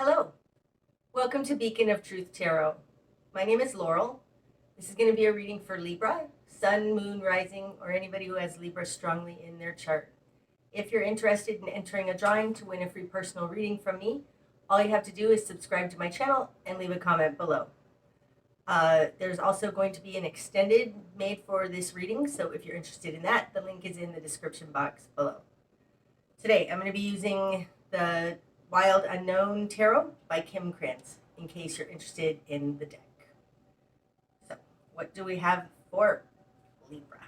Hello, welcome to Beacon of Truth Tarot. My name is Laurel. This is going to be a reading for Libra, Sun, Moon, Rising, or anybody who has Libra strongly in their chart. If you're interested in entering a drawing to win a free personal reading from me, all you have to do is subscribe to my channel and leave a comment below. There's also going to be an extended made for this reading, so if you're interested in that, the link is in the description box below. Today, I'm going to be using the Wild Unknown Tarot by Kim Krantz, in case you're interested in the deck. So, what do we have for Libra?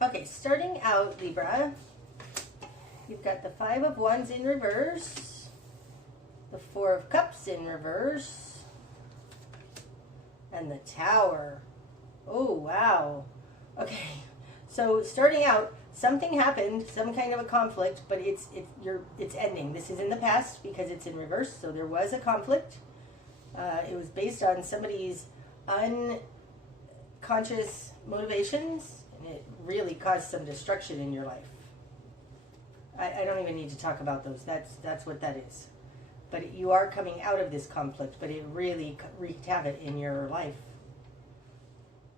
Okay, starting out, Libra, you've got the Five of Wands in reverse, the Four of Cups in reverse, and the Tower. Oh, wow. Okay, so starting out, something happened, some kind of a conflict, but it's ending. This is in the past because it's in reverse, so there was a conflict. It was based on somebody's unconscious motivations, and it really caused some destruction in your life. I don't even need to talk about those. That's what that is. But you are coming out of this conflict, but it really wreaked havoc in your life.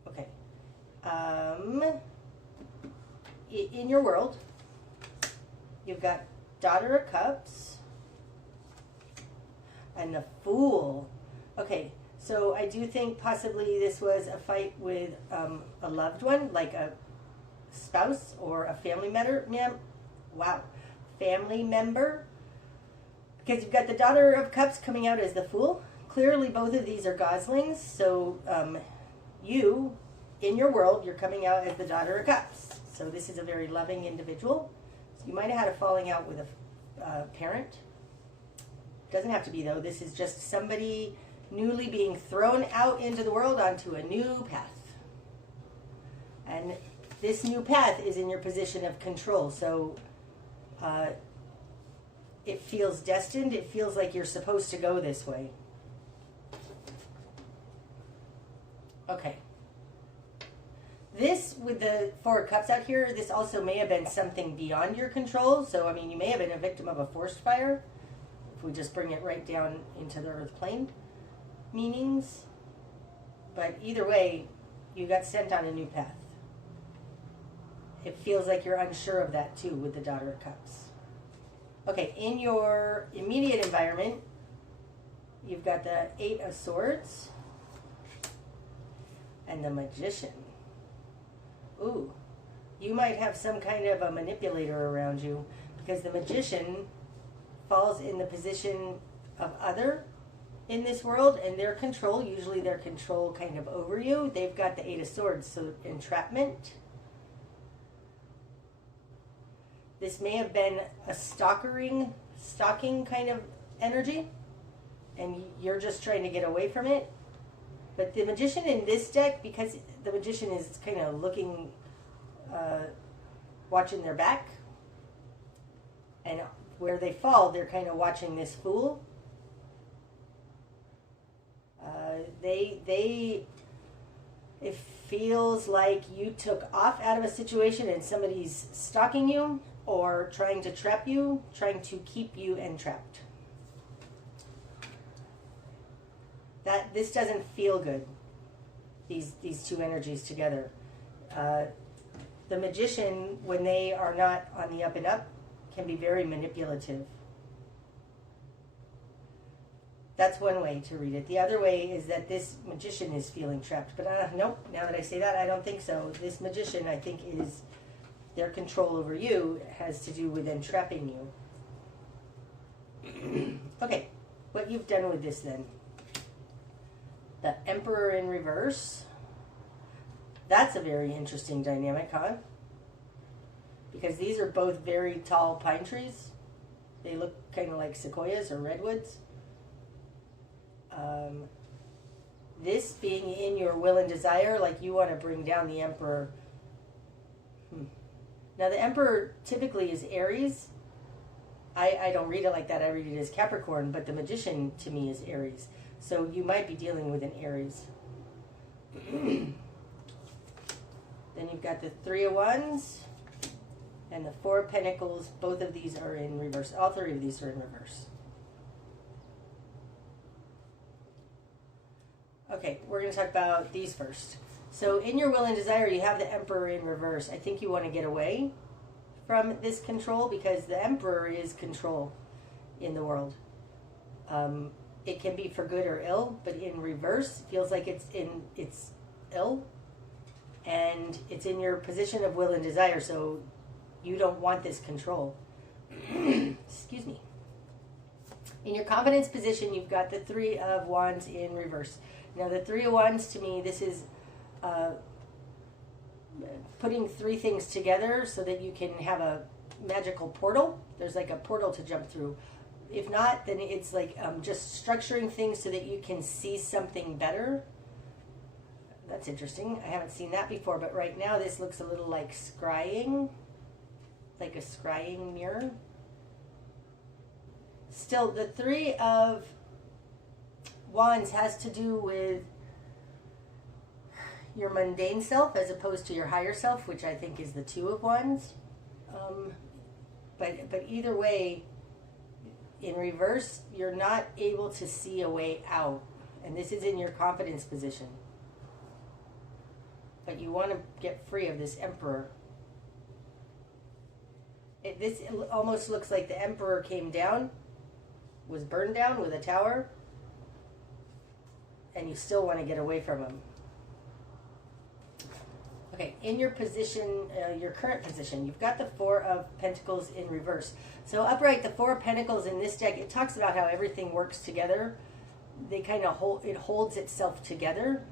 Okay. In your world, you've got Daughter of Cups and the Fool. Okay, so I do think possibly this was a fight with a loved one, like a spouse or a family member. Family member. Because you've got the Daughter of Cups coming out as the Fool. Clearly both of these are goslings, so you, in your world, you're coming out as the Daughter of Cups. So this is a very loving individual. So you might have had a falling out with a parent. Doesn't have to be, though. This is just somebody newly being thrown out into the world onto a new path. And this new path is in your position of control. So it feels destined. It feels like you're supposed to go this way. Okay. This, with the Four of Cups out here, this also may have been something beyond your control. So, I mean, you may have been a victim of a forced fire, if we just bring it right down into the earth plane meanings. But either way, you got sent on a new path. It feels like you're unsure of that, too, with the Daughter of Cups. Okay, in your immediate environment, you've got the Eight of Swords and the Magician. Ooh, you might have some kind of a manipulator around you, because the Magician falls in the position of other in this world, and their control, usually their control kind of over you. They've got the Eight of Swords, so entrapment. This may have been a stalking kind of energy, and you're just trying to get away from it. But the Magician in this deck, because the Magician is kind of looking, watching their back, and where they fall, they're kind of watching this Fool. It feels like you took off out of a situation and somebody's stalking you, or trying to trap you, trying to keep you entrapped. This doesn't feel good, these two energies together. The Magician, when they are not on the up and up, can be very manipulative. That's one way to read it. The other way is that this Magician is feeling trapped. But nope, now that I say that, I don't think so. This Magician, I think, is their control over you has to do with entrapping you. Okay, what you've done with this then. The Emperor in reverse. That's a very interesting dynamic, huh? Because these are both very tall pine trees. They look kind of like sequoias or redwoods. This being in your will and desire, like you want to bring down the Emperor. Now the Emperor typically is Aries. I don't read it like that. I read it as Capricorn, but the Magician to me is Aries. So you might be dealing with an Aries. you've got the Three of Wands and the Four of Pentacles. Both of these are in reverse. All three of these are in reverse. Okay, we're going to talk about these first. So in your will and desire, you have the Emperor in reverse. I think you want to get away from this control because the Emperor is control in the world. It can be for good or ill, but in reverse, it feels like it's ill. And it's in your position of will and desire, so you don't want this control. Excuse me. In your confidence position, you've got the Three of Wands in reverse. Now, the Three of Wands, to me, this is putting three things together so that you can have a magical portal. There's like a portal to jump through. If not, then it's like just structuring things so that you can see something better. That's interesting. I haven't seen that before, but right now this looks a little like scrying, like a scrying mirror. Still, the Three of Wands has to do with your mundane self as opposed to your higher self, which I think is the Two of Wands. But either way, in reverse, you're not able to see a way out. And this is in your confidence position. But you want to get free of this Emperor. This almost looks like the Emperor came down, was burned down with a tower, and you still want to get away from him. Okay, in your position, your current position, you've got the Four of Pentacles in reverse. So upright, the Four of Pentacles in this deck, it talks about how everything works together. They kind of it holds itself together.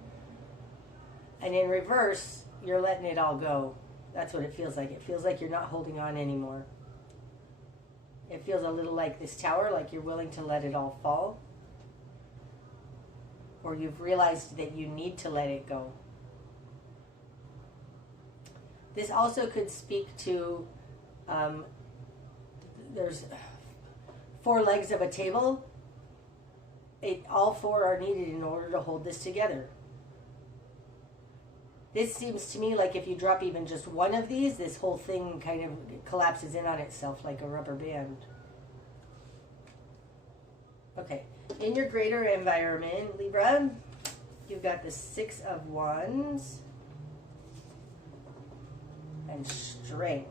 And in reverse, you're letting it all go. That's what it feels like. It feels like you're not holding on anymore. It feels a little like this tower, like you're willing to let it all fall. Or you've realized that you need to let it go. This also could speak to, there's four legs of a table. All four are needed in order to hold this together. This seems to me like if you drop even just one of these, this whole thing kind of collapses in on itself like a rubber band. Okay, in your greater environment, Libra, you've got the Six of Wands and Strength.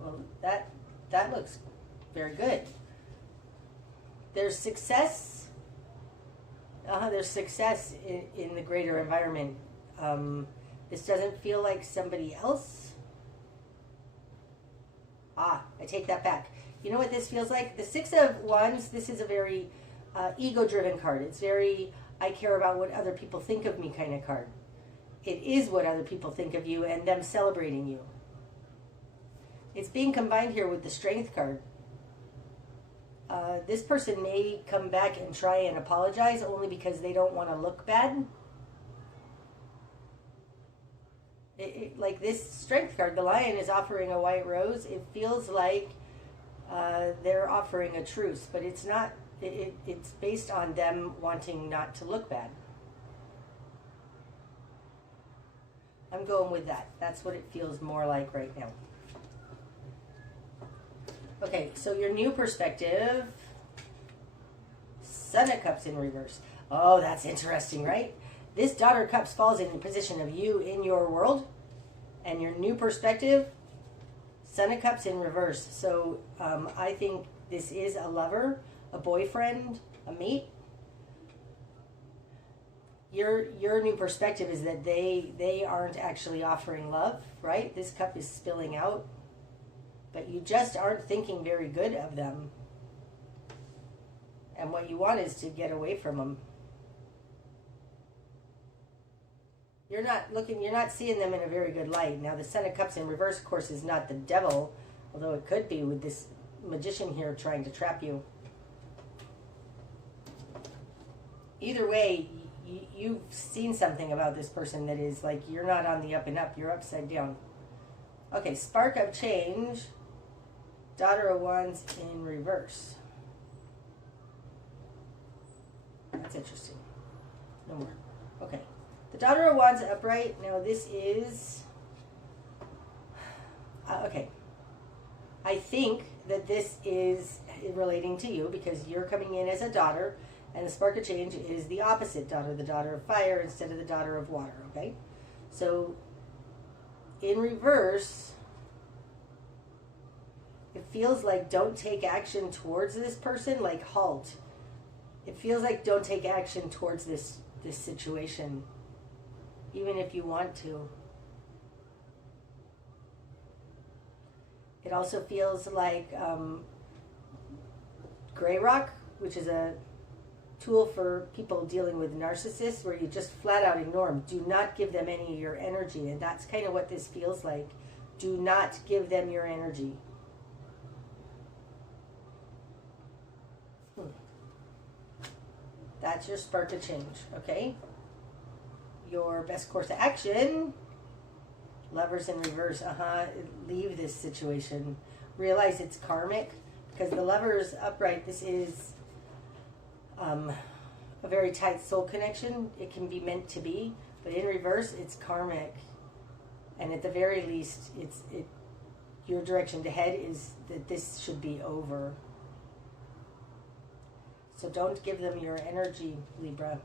Well, that looks very good. There's success. There's success in the greater environment. This doesn't feel like somebody else. I take that back. You know what this feels like? The Six of Wands, this is a very ego-driven card. It's very, I care about what other people think of me kind of card. It is what other people think of you and them celebrating you. It's being combined here with the Strength card. This person may come back and try and apologize only because they don't want to look bad. Like this Strength card, the Lion is offering a white rose. It feels like they're offering a truce, but it's not. It's based on them wanting not to look bad. I'm going with that. That's what it feels more like right now. Okay, so your new perspective, Son of Cups in reverse. Oh, that's interesting, right? This Daughter of Cups falls in the position of you in your world, and your new perspective, Son of Cups in reverse. So I think this is a lover, a boyfriend, a mate. Your new perspective is that they aren't actually offering love, right? This cup is spilling out, but you just aren't thinking very good of them. And what you want is to get away from them. You're not seeing them in a very good light. Now, the Son of Cups in reverse, of course, is not the devil, although it could be with this magician here trying to trap you. Either way, you've seen something about this person that is like you're not on the up and up, you're upside down. Okay, Spark of Change, Daughter of Wands in reverse. That's interesting. No more. Okay. The Daughter of Wands upright. Now this is... okay. I think that this is relating to you because you're coming in as a daughter, and the spark of change is the opposite daughter, the daughter of fire instead of the daughter of water, okay? So in reverse, it feels like don't take action towards this person, like halt. It feels like don't take action towards this situation, even if you want to. It also feels like gray rock, which is a tool for people dealing with narcissists, where you just flat out ignore them. Do not give them any of your energy. And that's kind of what this feels like. Do not give them your energy. That's your spark of change, okay? Your best course of action, Lovers in reverse. Leave this situation. Realize it's karmic, because the Lovers upright, this is a very tight soul connection. It can be meant to be, but in reverse, it's karmic. And at the very least, your direction to head is that this should be over. So don't give them your energy, Libra.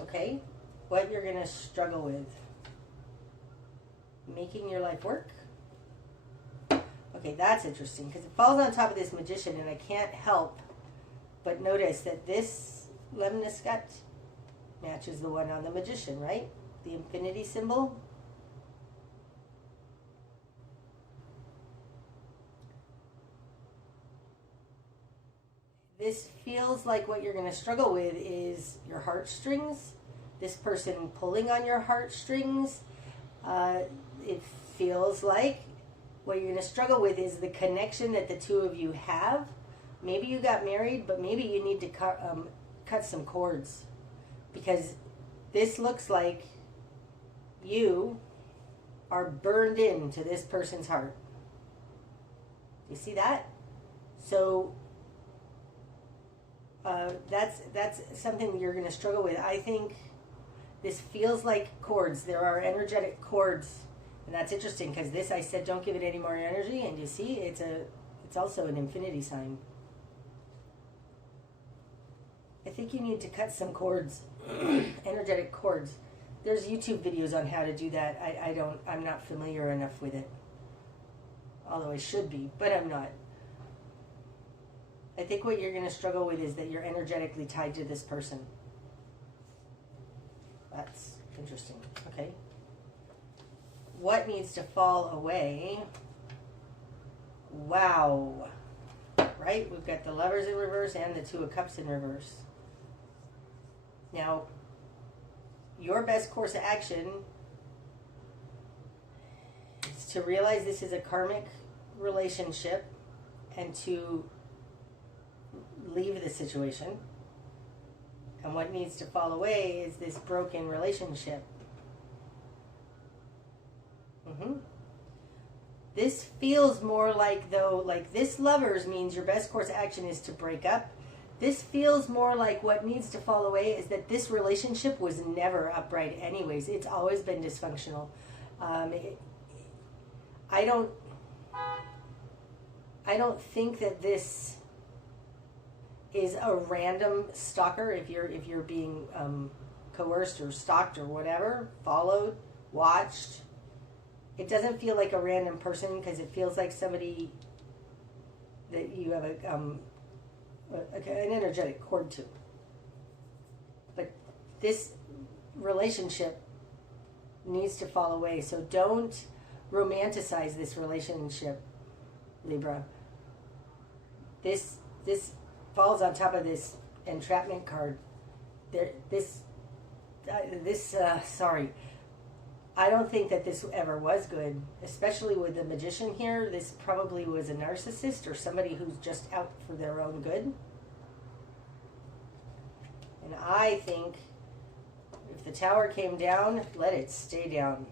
Okay? What you're going to struggle with. Making your life work. Okay, that's interesting because it falls on top of this Magician, and I can't help but notice that this Lemniscat matches the one on the Magician, right? The infinity symbol. This feels like what you're going to struggle with is your heartstrings. This person pulling on your heartstrings. It feels like what you're going to struggle with is the connection that the two of you have. Maybe you got married, but maybe you need to cut some cords. Because this looks like you are burned into this person's heart. Do you see that? So that's something you're going to struggle with. I think this feels like cords. There are energetic cords, and that's interesting because this, I said, don't give it any more energy, and you see, it's also an infinity sign. I think you need to cut some cords, energetic cords. There's YouTube videos on how to do that. I'm not familiar enough with it, although I should be, but I'm not. I think what you're going to struggle with is that you're energetically tied to this person. That's interesting. Okay. What needs to fall away? Wow. Right? We've got the Lovers in reverse and the Two of Cups in reverse. Now, your best course of action is to realize this is a karmic relationship and to leave the situation. And what needs to fall away is this broken relationship. This feels more like, though, like this Lovers means your best course of action is to break up. This feels more like what needs to fall away is that this relationship was never upright anyways. It's always been dysfunctional. I don't think that this is a random stalker. If you're being coerced or stalked or whatever, followed, watched, it doesn't feel like a random person because it feels like somebody that you have an energetic cord to. But this relationship needs to fall away. So don't romanticize this relationship, Libra. This falls on top of this entrapment card. Sorry. I don't think that this ever was good, especially with the Magician here. This probably was a narcissist or somebody who's just out for their own good. And I think if the Tower came down, let it stay down.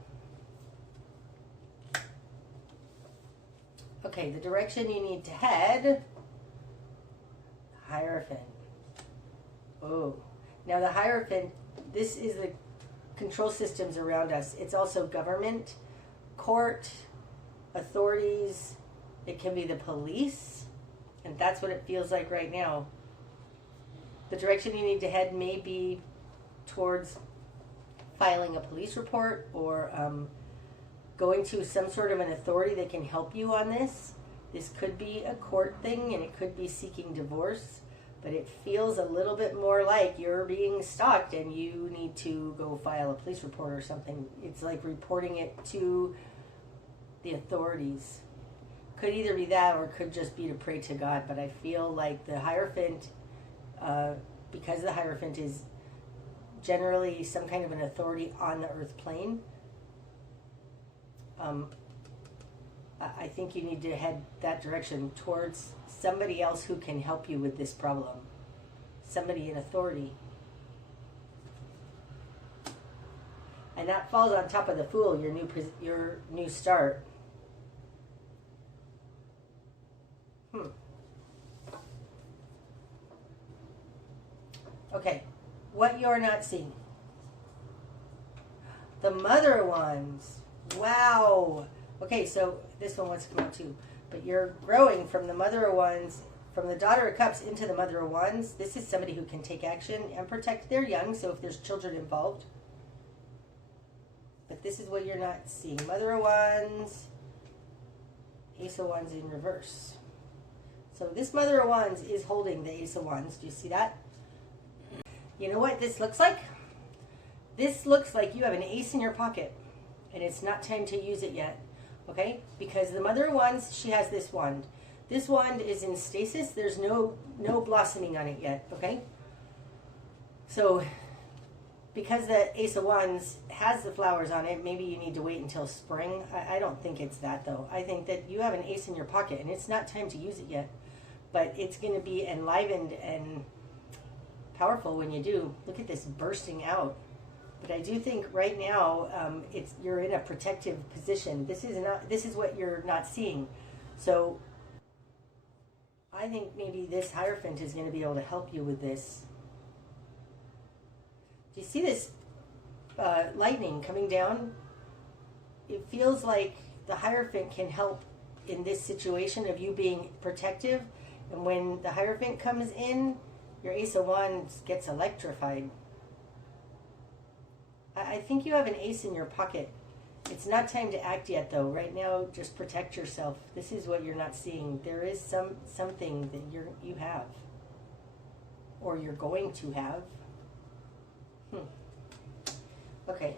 Okay, the direction you need to head, Hierophant. Oh, now the Hierophant, this is the control systems around us. It's also government, court, authorities. It can be the police. And that's what it feels like right now. The direction you need to head may be towards filing a police report or going to some sort of an authority that can help you on this. This could be a court thing and it could be seeking divorce, but it feels a little bit more like you're being stalked and you need to go file a police report or something. It's like reporting it to the authorities. Could either be that or it could just be to pray to God, but I feel like the Hierophant, because the Hierophant is generally some kind of an authority on the earth plane, I think you need to head that direction towards somebody else who can help you with this problem. Somebody in authority. And that falls on top of the Fool, your new start. Okay, what you're not seeing. The Mother Wands. Wow. Okay, so this one wants to come out too. But you're growing from the Mother of Wands, from the Daughter of Cups into the Mother of Wands. This is somebody who can take action and protect their young, so if there's children involved. But this is what you're not seeing. Mother of Wands, Ace of Wands in reverse. So this Mother of Wands is holding the Ace of Wands. Do you see that? You know what this looks like? This looks like you have an ace in your pocket, and it's not time to use it yet. Okay? Because the Mother of Wands, she has this wand. This wand is in stasis. There's no blossoming on it yet. Okay? So, because the Ace of Wands has the flowers on it, maybe you need to wait until spring. I don't think it's that, though. I think that you have an ace in your pocket, and it's not time to use it yet. But it's going to be enlivened and powerful when you do. Look at this bursting out. But I do think right now you're in a protective position. This is what you're not seeing. So I think maybe this Hierophant is going to be able to help you with this. Do you see this lightning coming down? It feels like the Hierophant can help in this situation of you being protective. And when the Hierophant comes in, your Ace of Wands gets electrified. I think you have an ace in your pocket. It's not time to act yet, though. Right now, just protect yourself. This is what you're not seeing. There is something that you have, or you're going to have. Okay.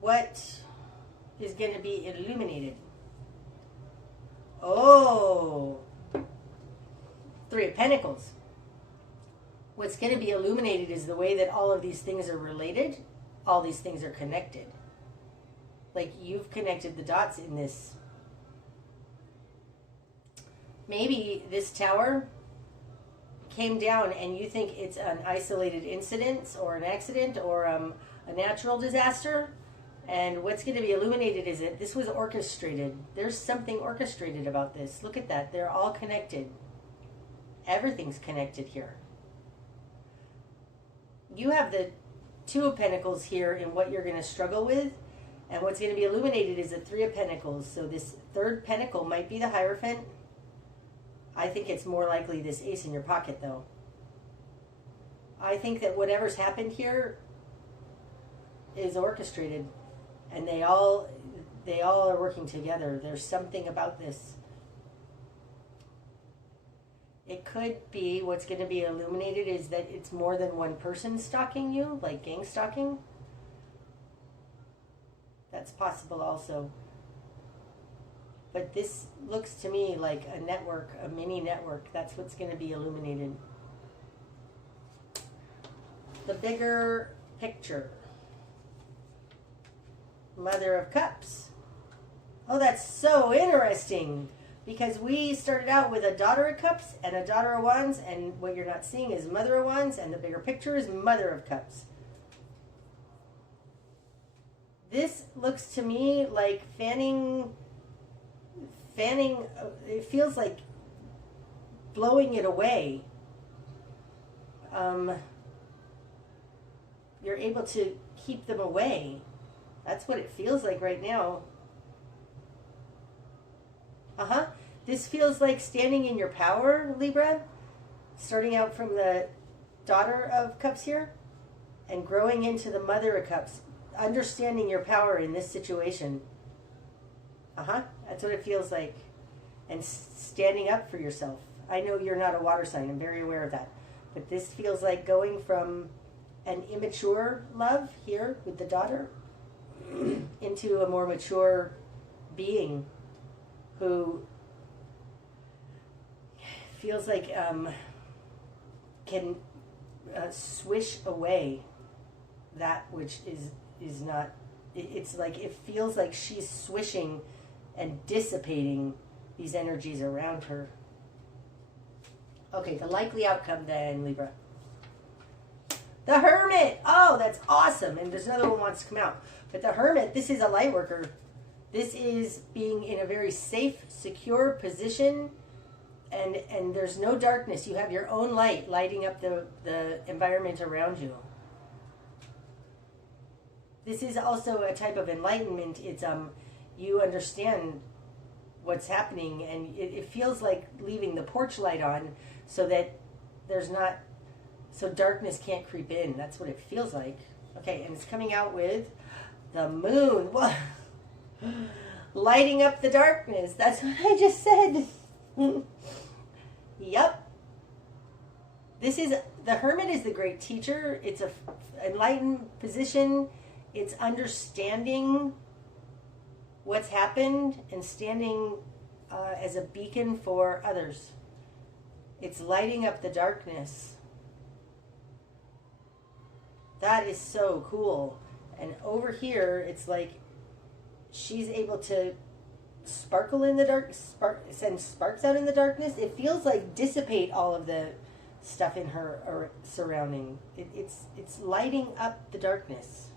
What is going to be illuminated? Oh, Three of Pentacles. What's going to be illuminated is the way that all of these things are related. All these things are connected. Like you've connected the dots in this. Maybe this tower came down and you think it's an isolated incident or an accident or a natural disaster. And what's going to be illuminated is that this was orchestrated. There's something orchestrated about this. Look at that. They're all connected. Everything's connected here. You have the Two of Pentacles here in what you're going to struggle with. And what's going to be illuminated is the Three of Pentacles. So this third pentacle might be the Hierophant. I think it's more likely this ace in your pocket, though. I think that whatever's happened here is orchestrated. And they all are working together. There's something about this. It could be, what's going to be illuminated is that it's more than one person stalking you, like gang stalking. That's possible also. But this looks to me like a network, a mini network. That's what's going to be illuminated. The bigger picture. Mother of Cups. Oh, that's so interesting. Because we started out with a Daughter of Cups and a Daughter of Wands, and what you're not seeing is Mother of Wands, and the bigger picture is Mother of Cups. This looks to me like fanning, it feels like blowing it away. you're able to keep them away. That's what it feels like right now. This feels like standing in your power, Libra. Starting out from the Daughter of Cups here and growing into the Mother of Cups. Understanding your power in this situation. That's what it feels like. And standing up for yourself. I know you're not a water sign. I'm very aware of that. But this feels like going from an immature love here with the daughter into a more mature being who feels like can swish away that which is not. It's like it feels like she's swishing and dissipating these energies around her. Okay, the likely outcome then, Libra. The Hermit. Oh, that's awesome. And there's another one wants to come out. But the Hermit, this is a light worker. This is being in a very safe, secure position. And there's no darkness. You have your own light lighting up the environment around you. This is also a type of enlightenment. It's you understand what's happening, and it feels like leaving the porch light on so that there's not, so darkness can't creep in. That's what it feels like. Okay, and it's coming out with the Moon. What? Lighting up the darkness. That's what I just said. Yep. This is, the Hermit is the great teacher. It's a enlightened position. It's understanding what's happened and standing as a beacon for others. It's lighting up the darkness. That is so cool. And over here, it's like she's able to sparkle in the dark, send sparks out in the darkness. It feels like dissipate all of the stuff in her or surrounding. It's lighting up the darkness.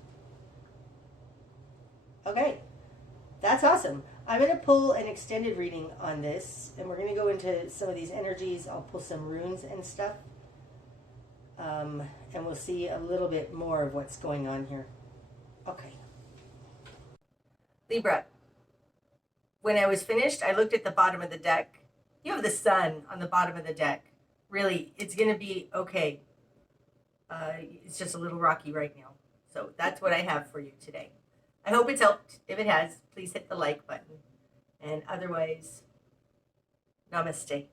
Okay, that's awesome. I'm going to pull an extended reading on this, and we're going to go into some of these energies. I'll pull some runes and stuff, and we'll see a little bit more of what's going on here. Okay. Libra. When I was finished, I looked at the bottom of the deck. You have the Sun on the bottom of the deck. Really, it's going to be okay. It's just a little rocky right now. So that's what I have for you today. I hope it's helped. If it has, please hit the like button. And otherwise, namaste.